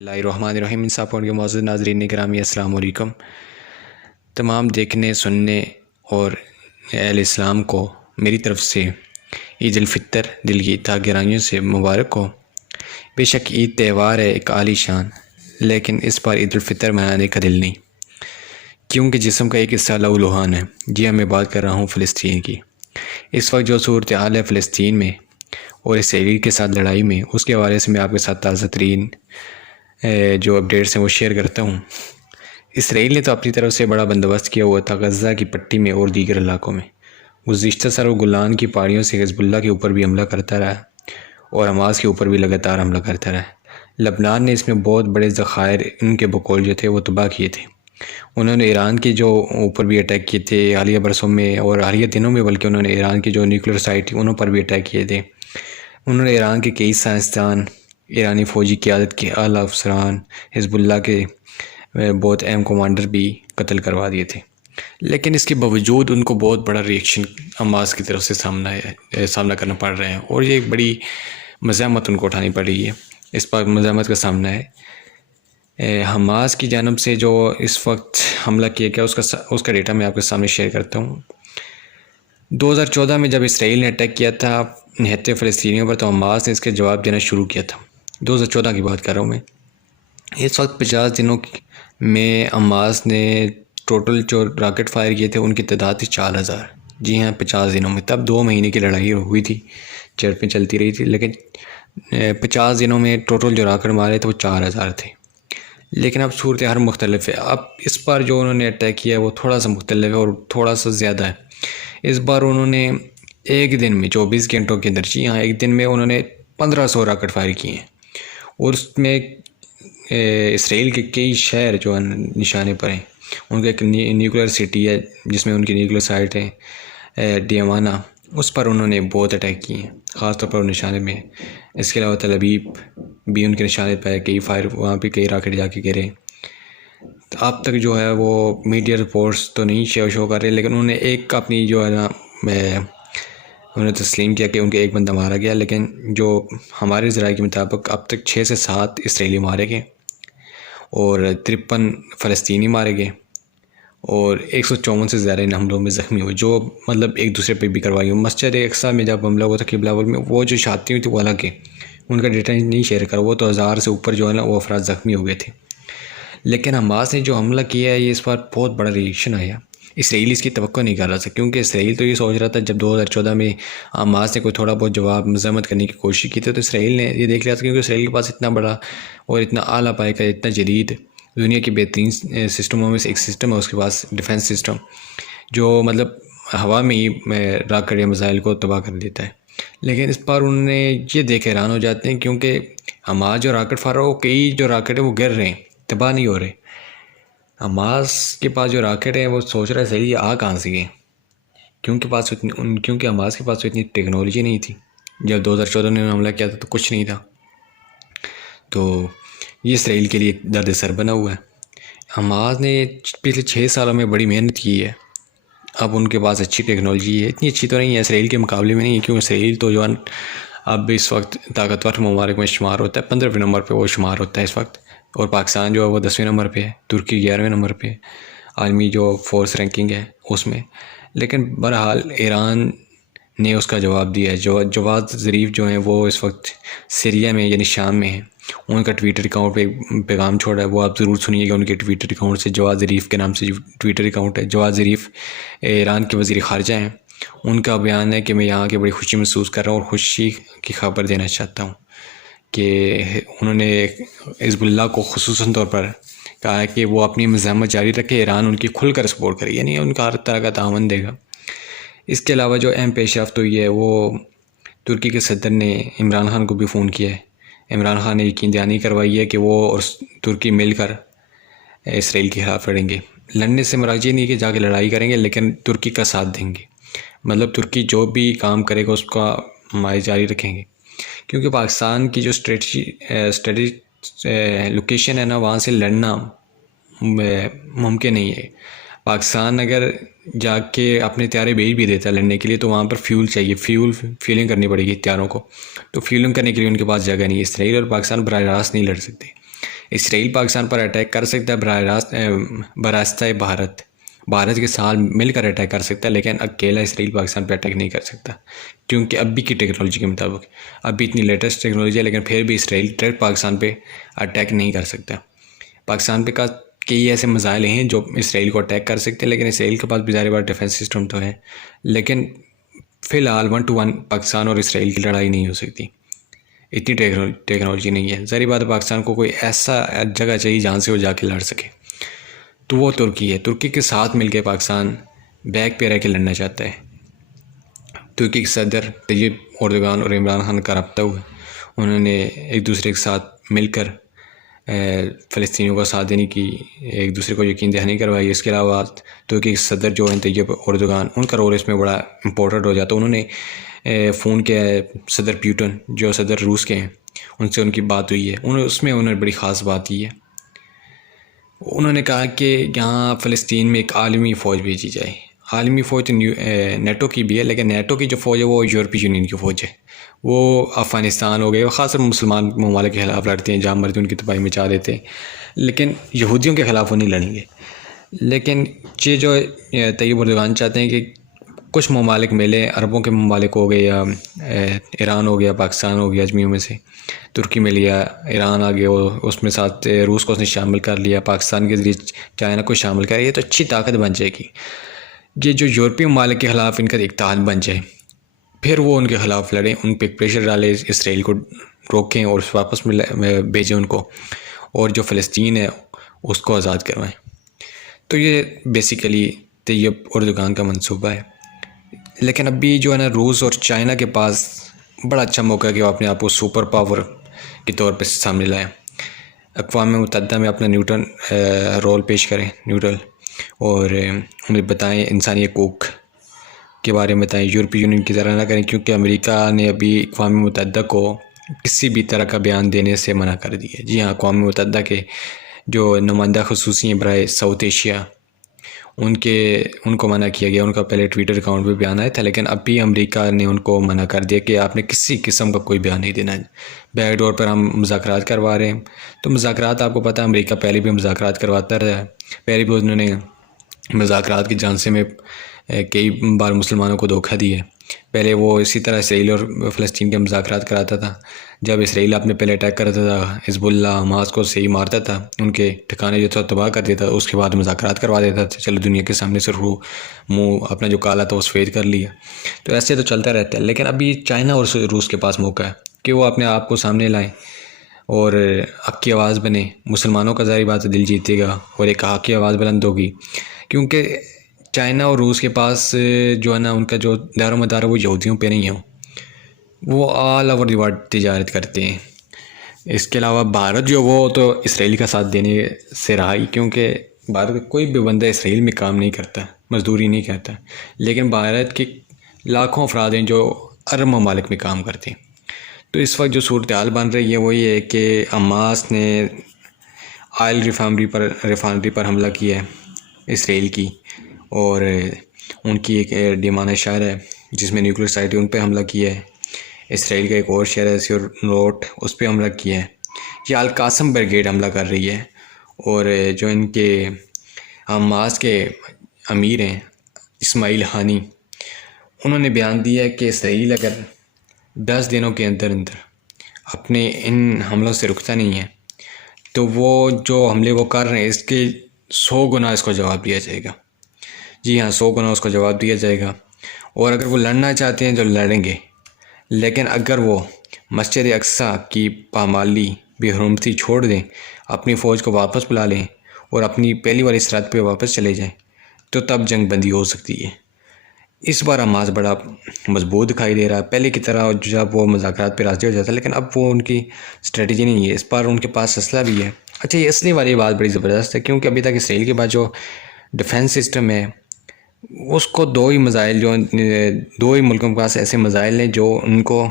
اللہ الرحمن الرحیم انصاف کے معزز ناظرین گرامی السلام علیکم۔ تمام دیکھنے سننے اور اہل اسلام کو میری طرف سے عید الفطر دل کی تہ گہرائیوں سے مبارک ہو۔ بے شک عید تہوار ہے ایک عالی شان، لیکن اس بار عید الفطر منانے کا دل نہیں، کیونکہ جسم کا ایک حصہ لہو لہان ہے۔ جی ہاں، میں بات کر رہا ہوں فلسطین کی۔ اس وقت جو صورتحال ہے فلسطین میں اور اسرائیل کے ساتھ لڑائی میں، اس کے حوالے سے میں آپ کے ساتھ تازہ ترین جو اپڈیٹس ہیں وہ شیئر کرتا ہوں۔ اسرائیل نے تو اپنی طرف سے بڑا بندوبست کیا ہوا تھا غزہ کی پٹی میں اور دیگر علاقوں میں۔ گزشتہ سال وہ گولان کی پہاڑیوں سے حزب اللہ کے اوپر بھی حملہ کرتا رہا اور حماس کے اوپر بھی لگاتار حملہ کرتا رہا۔ لبنان نے اس میں بہت بڑے ذخائر ان کے بقول جو تھے وہ تباہ کیے تھے۔ انہوں نے ایران کے جو اوپر بھی اٹیک کیے تھے حالیہ برسوں میں اور حالیہ دنوں میں، بلکہ انہوں نے ایران کی جو نیوکلیر سائٹ تھی انہوں پر بھی اٹیک کیے تھے۔ انہوں نے ایران کے کئی سائنسدان، ایرانی فوجی قیادت کے اعلیٰ افسران، حزب اللہ کے بہت اہم کمانڈر بھی قتل کروا دیے تھے، لیکن اس کے باوجود ان کو بہت بڑا ریئیکشن حماس کی طرف سے سامنا کرنا پڑ رہا ہے، اور یہ ایک بڑی مزاحمت ان کو اٹھانی پڑ رہی ہے۔ اس پر مزاحمت کا سامنا ہے حماس کی جانب سے جو اس وقت حملہ کیا گیا، اس کا ڈیٹا میں آپ کے سامنے شیئر کرتا ہوں۔ 2014 میں جب اسرائیل نے اٹیک کیا تھا نہتے فلسطینیوں پر، تو حماس نے اس کے جواب دینا شروع کیا تھا۔ 2014 کی بات کر رہا ہوں میں۔ اس وقت 50 دنوں میں حماس نے ٹوٹل جو راکٹ فائر کیے تھے ان کی تعداد تھی 4000۔ جی ہاں، 50 دنوں میں۔ تب 2 مہینے کی لڑائی ہوئی تھی، جھڑپیں چلتی رہی تھی، لیکن 50 دنوں میں ٹوٹل جو راکٹ مارے تھے وہ 4000 تھے۔ لیکن اب صورتحال مختلف ہے۔ اب اس بار جو انہوں نے اٹیک کیا ہے وہ تھوڑا سا مختلف ہے اور تھوڑا سا زیادہ ہے۔ اس بار انہوں نے ایک دن میں 24 گھنٹوں کے اندر، جی ہاں ایک دن میں انہوں نے 1500 راکٹ فائر کیے ہیں، اور اس میں اسرائیل کے کئی شہر جو نشانے پر ہیں۔ ان کا ایک نیوکلیر سٹی ہے جس میں ان کی نیوکلیر سائٹ ہے ڈیمانا، اس پر انہوں نے بہت اٹیک کیے ہیں، خاص طور پر نشانے میں۔ اس کے علاوہ تل ابیب بھی ان کے نشانے پہ کئی فائر، وہاں پہ کئی راکٹ جا کے گرے۔ اب تک جو ہے وہ میڈیا رپورٹس تو نہیں شو کر رہے، لیکن انہوں نے ایک اپنی جو ہے نا انہوں نے تسلیم کیا کہ ان کے ایک بندہ مارا گیا، لیکن جو ہمارے ذرائع کے مطابق اب تک 6 سے 7 اسرائیلی مارے گئے اور 53 فلسطینی مارے گئے، اور 154 سے زیادہ ان حملوں میں زخمی ہوئے، جو مطلب ایک دوسرے پہ بھی کروائی ہوئی۔ مسجد اقصیٰ میں جب حملہ ہوا تھا قبلہ اول میں، وہ جو شہادتیں ہوئی تھی وہ الگ ہے، ان کا ڈیٹا نہیں شیئر کر، وہ تو 1000 سے اوپر جو ہے نا وہ افراد زخمی ہو گئے تھے۔ لیکن حماس نے جو حملہ کیا ہے یہ اس بار بہت بڑا ریئیکشن آیا۔ اسرائیل اس کی توقع نہیں کر رہا تھا، کیونکہ اسرائیل تو یہ سوچ رہا تھا جب 2014 میں حماس نے کوئی تھوڑا بہت جواب مزاحمت کرنے کی کوشش کی تھی، تو اسرائیل نے یہ دیکھ لیا تھا، کیونکہ اسرائیل کے پاس اتنا بڑا اور اتنا اعلیٰ پائے کا اتنا جدید دنیا کی بہترین سسٹموں میں سے ایک سسٹم ہے اس کے پاس، ڈیفنس سسٹم، جو مطلب ہوا میں ہی راکٹ یا میزائل کو تباہ کر دیتا ہے۔ لیکن اس پر انہوں نے یہ دیکھ حیران ہو جاتے ہیں، کیونکہ حماس جو راکٹ فائر وہ کئی جو راکٹ ہیں وہ گر رہے ہیں، تباہ نہیں ہو رہے۔ حماس کے پاس جو راکٹ ہیں وہ سوچ رہا ہے صحیح یہ کہاں سے گئے، کیونکہ حماس کے پاس تو اتنی ٹیکنالوجی نہیں تھی۔ جب 2014 میں حملہ کیا تھا تو کچھ نہیں تھا، تو یہ اسرائیل کے لیے درد سر بنا ہوا ہے۔ حماس نے پچھلے 6 سالوں میں بڑی محنت کی ہے، اب ان کے پاس اچھی ٹیکنالوجی ہے، اتنی اچھی تو نہیں ہے اسرائیل کے مقابلے میں، نہیں ہے، کیونکہ اسرائیل تو جو اب اس وقت طاقتور ممالک میں شمار ہوتا ہے، 15ویں نمبر پہ وہ شمار ہوتا ہے اس وقت، اور پاکستان جو ہے وہ 10ویں نمبر پہ ہے، ترکی 11ویں نمبر پہ ہے عالمی جو فورس رینکنگ ہے اس میں۔ لیکن بہرحال ایران نے اس کا جواب دیا ہے۔ جواد ظریف جو ہیں وہ اس وقت سیریا میں یعنی شام میں ہیں، ان کا ٹویٹر اکاؤنٹ پہ پیغام چھوڑا ہے، وہ آپ ضرور سنیے گا۔ ان کے ٹویٹر اکاؤنٹ سے، جواد ظریف کے نام سے ٹویٹر اکاؤنٹ ہے، جواد ظریف ایران کے وزیر خارجہ ہیں۔ ان کا بیان ہے کہ میں یہاں کے بڑی خوشی محسوس کر رہا ہوں اور خوشی کی خبر دینا چاہتا ہوں کہ انہوں نے حزب اللہ کو خصوصاً طور پر کہا ہے کہ وہ اپنی مزاحمت جاری رکھے، ایران ان کی کھل کر سپورٹ کرے، یعنی ان کا ہر طرح کا تعاون دے گا۔ اس کے علاوہ جو اہم پیش رفت ہوئی ہے وہ ترکی کے صدر نے عمران خان کو بھی فون کیا ہے۔ عمران خان نے یقین دہانی کروائی ہے کہ وہ اور ترکی مل کر اسرائیل کے خلاف لڑیں گے۔ لڑنے سے مراد یہ نہیں کہ جا کے لڑائی کریں گے، لیکن ترکی کا ساتھ دیں گے، مطلب ترکی جو بھی کام کرے گا اس کا حمایت جاری رکھیں گے، کیونکہ پاکستان کی جو اسٹریٹجک لوکیشن ہے نا، وہاں سے لڑنا ممکن نہیں ہے۔ پاکستان اگر جا کے اپنے تیارے بھیج بھی دیتا ہے لڑنے کے لیے، تو وہاں پر فیول چاہیے، فیولنگ کرنی پڑے گی ہتھیاروں کو، تو فیولنگ کرنے کے لیے ان کے پاس جگہ نہیں ہے۔ اسرائیل اور پاکستان براہ راست نہیں لڑ سکتے، اسرائیل پاکستان پر اٹیک کر سکتا ہے براستہ بھارت کے ساتھ مل کر اٹیک کر سکتا ہے، لیکن اکیلا اسرائیل پاکستان پہ اٹیک نہیں کر سکتا، کیونکہ ابھی کی ٹیکنالوجی کے مطابق ابھی اتنی لیٹسٹ ٹیکنالوجی ہے، لیکن پھر بھی اسرائیل ڈائریکٹ پاکستان پہ اٹیک نہیں کر سکتا۔ پاکستان پہ کئی ایسے میزائل ہیں جو اسرائیل کو اٹیک کر سکتے ہیں، لیکن اسرائیل کے پاس بھی ظاہر بات ڈیفینس سسٹم تو ہے، لیکن فی الحال 1 to 1 پاکستان اور اسرائیل کی لڑائی نہیں ہو سکتی، اتنی ٹیکنالوجی نہیں ہے۔ ظاہر بات ہے پاکستان کو کوئی ایسا جگہ چاہیے جہاں سے وہ جا کے لڑ سکے، تو وہ ترکی ہے۔ ترکی کے ساتھ مل کے پاکستان بیک پہ رہ کے لڑنا چاہتا ہے۔ ترکی کے صدر طیب اردوغان اور عمران خان کا رابطہ ہوا، انہوں نے ایک دوسرے کے ساتھ مل کر فلسطینیوں کا ساتھ دینے کی ایک دوسرے کو یقین دہانی کروائی۔ اس کے علاوہ ترکی کے صدر جو ہیں طیب اردوغان، ان کا رول اس میں بڑا امپورٹنٹ ہو جاتا ہے۔ انہوں نے فون کیا ہے صدر پیوٹن جو صدر روس کے ہیں، ان سے ان کی بات ہوئی ہے، اس میں انہوں نے بڑی خاص بات کی ہے۔ انہوں نے کہا کہ یہاں فلسطین میں ایک عالمی فوج بھیجی جائے۔ عالمی فوج نیٹو کی بھی ہے، لیکن نیٹو کی جو فوج ہے وہ یورپی یونین کی فوج ہے، وہ افغانستان ہو گئے، وہ خاص طور مسلمان ممالک کے خلاف لڑتے ہیں، جہاں مرضی ان کی تباہی مچا دیتے ہیں، لیکن یہودیوں کے خلاف وہ نہیں لڑیں گے۔ لیکن یہ جو طیب اردوغان چاہتے ہیں کہ کچھ ممالک ملے، عربوں کے ممالک ہو گئے، یا ایران ہو گیا، پاکستان ہو گیا اجمیوں میں سے، ترکی میں لیا، ایران آ گیا، اس میں ساتھ روس کو اس نے شامل کر لیا، پاکستان کے ذریعے چائنا کو شامل کر لیا، تو اچھی طاقت بن جائے گی۔ یہ جو یورپی ممالک کے خلاف ان کا اتحاد بن جائے، پھر وہ ان کے خلاف لڑیں، ان پہ پریشر ڈالے، اسرائیل کو روکیں اور واپس بھیجیں ان کو، اور جو فلسطین ہے اس کو آزاد کروائیں۔ تو یہ بیسیکلی طیب اردوغان کا منصوبہ ہے۔ لیکن ابھی جو ہے نا روس اور چائنا کے پاس بڑا اچھا موقع ہے کہ وہ اپنے آپ کو سپر پاور کے طور پہ سامنے لائیں، اقوام متحدہ میں اپنا نیوٹرل رول پیش کریں، نیوٹرل، اور انہیں بتائیں انسانی حقوق کے بارے میں بتائیں، یورپی یونین کی طرح نہ کریں، کیونکہ امریکہ نے ابھی اقوام متحدہ کو کسی بھی طرح کا بیان دینے سے منع کر دیا ہے۔ جی ہاں، اقوام متحدہ کے جو نمائندہ خصوصی ہیں برائے ساؤتھ ایشیا، ان کو منع کیا گیا۔ ان کا پہلے ٹویٹر اکاؤنٹ پہ بیان آیا تھا، لیکن اب بھی امریکہ نے ان کو منع کر دیا کہ آپ نے کسی قسم کا کوئی بیان نہیں دینا ہے، بیک ڈور پر ہم مذاکرات کروا رہے ہیں۔ تو مذاکرات آپ کو پتہ ہے امریکہ پہلے بھی مذاکرات کرواتا رہا ہے، پہلے بھی انہوں نے مذاکرات کے جانشے میں کئی بار مسلمانوں کو دھوکہ دیا ہے۔ پہلے وہ اسی طرح اسرائیل اور فلسطین کے مذاکرات کراتا تھا، جب اسرائیل اپنے پہلے اٹیک کرتا تھا، حزب اللہ حماس کو صحیح مارتا تھا، ان کے ٹھکانے جو تھا تباہ کر دیتا، اس کے بعد مذاکرات کروا دیتا تھا، چلو دنیا کے سامنے سے منہ اپنا جو کالا تھا وہ سفید کر لیا۔ تو ایسے تو چلتا رہتا ہے، لیکن ابھی چائنا اور روس کے پاس موقع ہے کہ وہ اپنے آپ کو سامنے لائیں اور حق کی آواز بنے۔ مسلمانوں کا ظاہری بات دل جیتے گا اور ایک حق کی آواز بلند ہوگی، کیونکہ چائنا اور روس کے پاس جو ہے نا ان کا جو دار و مدار ہے وہ یہودیوں پہ نہیں ہے، وہ آل اوور دی ورلڈ تجارت کرتے ہیں۔ اس کے علاوہ بھارت جو وہ تو اسرائیل کا ساتھ دینے سے رہا ہی، کیونکہ بھارت کا کوئی بھی بندہ اسرائیل میں کام نہیں کرتا، مزدوری نہیں کرتا، لیکن بھارت کے لاکھوں افراد ہیں جو عرب ممالک میں کام کرتے ہیں۔ تو اس وقت جو صورتحال بن رہی ہے وہ یہ ہے کہ حماس نے آئل ریفائنری پر حملہ کیا ہے اسرائیل کی، اور ان کی ایک ڈیمانہ شہر ہے جس میں نیوکلیر سائٹ ہے، ان پہ حملہ کیا ہے۔ اسرائیل کا ایک اور شہر ہے سیورنوٹ، اس پہ حملہ کیا ہے۔ یہ القاسم بریگیڈ حملہ کر رہی ہے، اور جو ان کے حماس کے امیر ہیں اسماعیل ہانی، انہوں نے بیان دیا ہے کہ اسرائیل اگر 10 دنوں کے اندر اپنے ان حملوں سے رکتا نہیں ہے تو وہ جو حملے وہ کر رہے ہیں اس کے 100 گنا اس کو جواب دیا جائے گا۔ جی ہاں، 100 گنا اس کو جواب دیا جائے گا، اور اگر وہ لڑنا چاہتے ہیں تو لڑیں گے، لیکن اگر وہ مسجد اقصیٰ کی پامالی بے حرمتی چھوڑ دیں، اپنی فوج کو واپس بلا لیں اور اپنی پہلی والی سرحد پہ واپس چلے جائیں تو تب جنگ بندی ہو سکتی ہے۔ اس بار حماس بڑا مضبوط دکھائی دے رہا ہے، پہلے کی طرح جب وہ مذاکرات پہ راضی ہو جاتا ہے، لیکن اب وہ ان کی اسٹریٹجی نہیں ہے، اس بار ان کے پاس اسلحہ بھی ہے۔ اچھا، یہ اسلحے والی بات بڑی زبردست ہے، کیونکہ ابھی تک اسرائیل کے بعد جو ڈیفینس سسٹم ہے اس کو دو ہی ملکوں کے پاس ایسے میزائل ہیں جو ان کو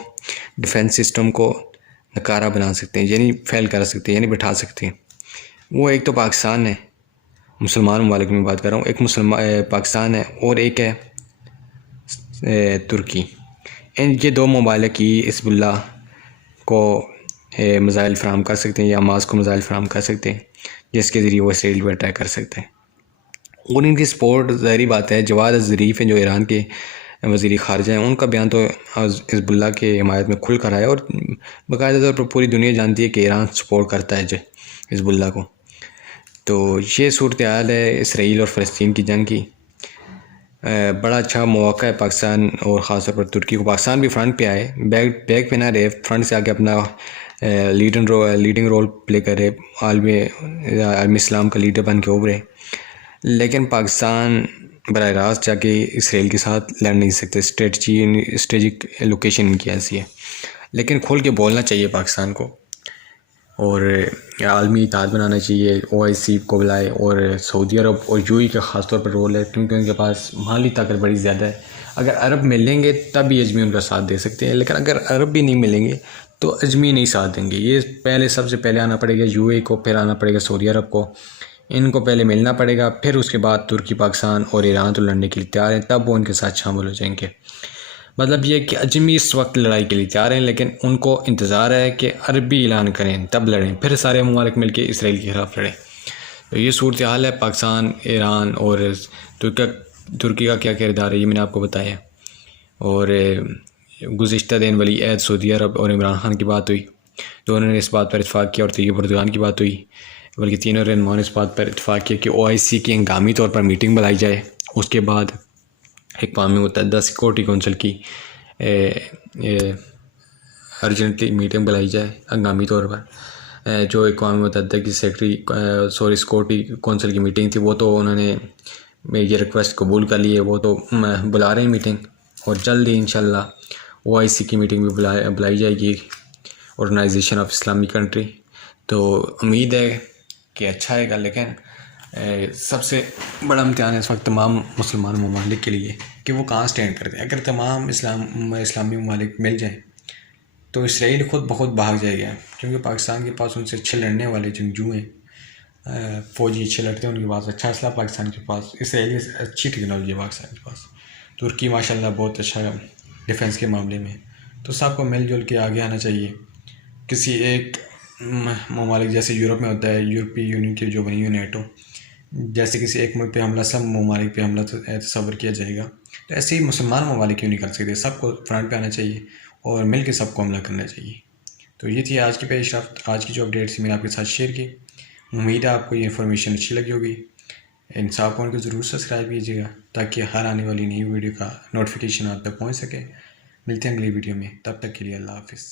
ڈیفینس سسٹم کو نکارہ بنا سکتے ہیں، یعنی فیل کر سکتے ہیں، یعنی بٹھا سکتے ہیں۔ وہ ایک تو پاکستان ہے، مسلمان ممالک میں بات کر رہا ہوں، ایک پاکستان ہے اور ایک ہے ترکی۔ یہ دو ممالک ہی حزب اللہ کو میزائل فراہم کر سکتے ہیں یا حماس کو میزائل فراہم کر سکتے ہیں جس کے ذریعے وہ اسرائیل پہ اٹیک کر سکتے ہیں. اور ان کی سپورٹ ظاہری بات ہے. جواد ظریف ہیں جو ایران کے وزیر خارجہ ہیں، ان کا بیان تو حزب اللہ کے حمایت میں کھل کر آیا اور باقاعدہ طور پر پوری دنیا جانتی ہے کہ ایران سپورٹ کرتا ہے حزب اللہ کو. تو یہ صورتحال ہے اسرائیل اور فلسطین کی جنگ کی. بڑا اچھا مواقع ہے پاکستان اور خاص طور پر ترکی کو. پاکستان بھی فرنٹ پہ آئے، بیک پہ نہ رہے، فرنٹ سے آ کے اپنا لیڈنگ رول پلے کرے، عالمی اسلام کا لیڈر بن کے ابھرے. لیکن پاکستان براہ راست جا کے اسرائیل کے ساتھ لڑ نہیں سکتے. اسٹریٹجک لوکیشن ان کی ایسی ہے. لیکن کھول کے بولنا چاہیے پاکستان کو اور عالمی اتحاد بنانا چاہیے. OIC کو بلائے اور سعودی عرب اور UAE کا خاص طور پر رول ہے کیونکہ ان کے پاس مالی طاقت بڑی زیادہ ہے. اگر عرب ملیں گے تب بھی اجمی ان کا ساتھ دے سکتے ہیں، لیکن اگر عرب بھی نہیں ملیں گے تو اجمی نہیں ساتھ دیں گے. یہ سب سے پہلے آنا پڑے گا UAE کو، پھر آنا پڑے گا سعودی عرب کو. ان کو پہلے ملنا پڑے گا، پھر اس کے بعد ترکی، پاکستان اور ایران تو لڑنے کے لیے تیار ہیں، تب وہ ان کے ساتھ شامل ہو جائیں گے. مطلب یہ کہ اجمی اس وقت لڑائی کے لیے تیار ہیں، لیکن ان کو انتظار ہے کہ عربی اعلان کریں تب لڑیں، پھر سارے ممالک مل کے اسرائیل کے خلاف لڑیں. تو یہ صورتحال ہے. پاکستان، ایران اور ترکی کا کیا کردار ہے یہ میں نے آپ کو بتایا. اور گزشتہ دن ولی عہد سعودی عرب اور عمران خان کی بات ہوئی، دونوں نے اس بات پر اتفاق کیا، اور طیب اردوغان کی بات ہوئی، بلکہ تینوں رہنماؤں نے اس بات پر اتفاق کیا کہ OIC کی ہنگامی طور پر میٹنگ بلائی جائے. اس کے بعد اقوام متحدہ سیکورٹی کونسل کی ارجنٹلی میٹنگ بلائی جائے ہنگامی طور پر. جو اقوام متحدہ کی سیکورٹی کونسل کی میٹنگ تھی وہ تو انہوں نے یہ ریکویسٹ قبول کر لی ہے، وہ تو بلا رہے ہیں میٹنگ، اور جلد ہی انشاءاللہ OIC کی میٹنگ بھی بلائی جائے گی، آرگنائزیشن آف اسلامی کنٹری. تو امید ہے کہ اچھا ہے گا. لیکن سب سے بڑا امتحان اس وقت تمام مسلمان ممالک کے لیے کہ وہ کہاں سٹینڈ کرتے ہیں. اگر تمام اسلامی ممالک مل جائیں تو اسرائیل خود بخود بھاگ جائے گا، کیونکہ پاکستان کے پاس ان سے اچھے لڑنے والے جنگجو ہیں، فوجی اچھے لڑتے ہیں، ان کے پاس اچھا اسلحہ پاکستان کے پاس، اسرائیل سے اچھی ٹیکنالوجی ہے پاکستان کے پاس. ترکی ماشاءاللہ بہت اچھا ڈیفنس کے معاملے میں. تو سب کو مل جل کے آگے آنا چاہیے. کسی ایک ممالک جیسے یورپ میں ہوتا ہے، یورپی یونین کی جو بنی ہوئی نیٹو، جیسے کسی ایک ملک پہ حملہ سب ممالک پہ حملہ تصور کیا جائے گا، تو ایسے ہی مسلمان ممالک کیوں نہیں کر سکتے. سب کو فرنٹ پہ آنا چاہیے اور مل کے سب کو حملہ کرنا چاہیے. تو یہ تھی آج کی پیش رفت، آج کی جو اپڈیٹ تھی میں نے آپ کے ساتھ شیئر کی. امید ہے آپ کو یہ انفارمیشن اچھی لگی ہوگی. انصاف پوائنٹ کو ضرور سبسکرائب کیجیے گا تاکہ ہر آنے والی نئی ویڈیو کا نوٹیفیکیشن آپ تک پہنچ سکے. ملتے ہیں اگلی ویڈیو میں، تب تک کے لیے اللہ حافظ.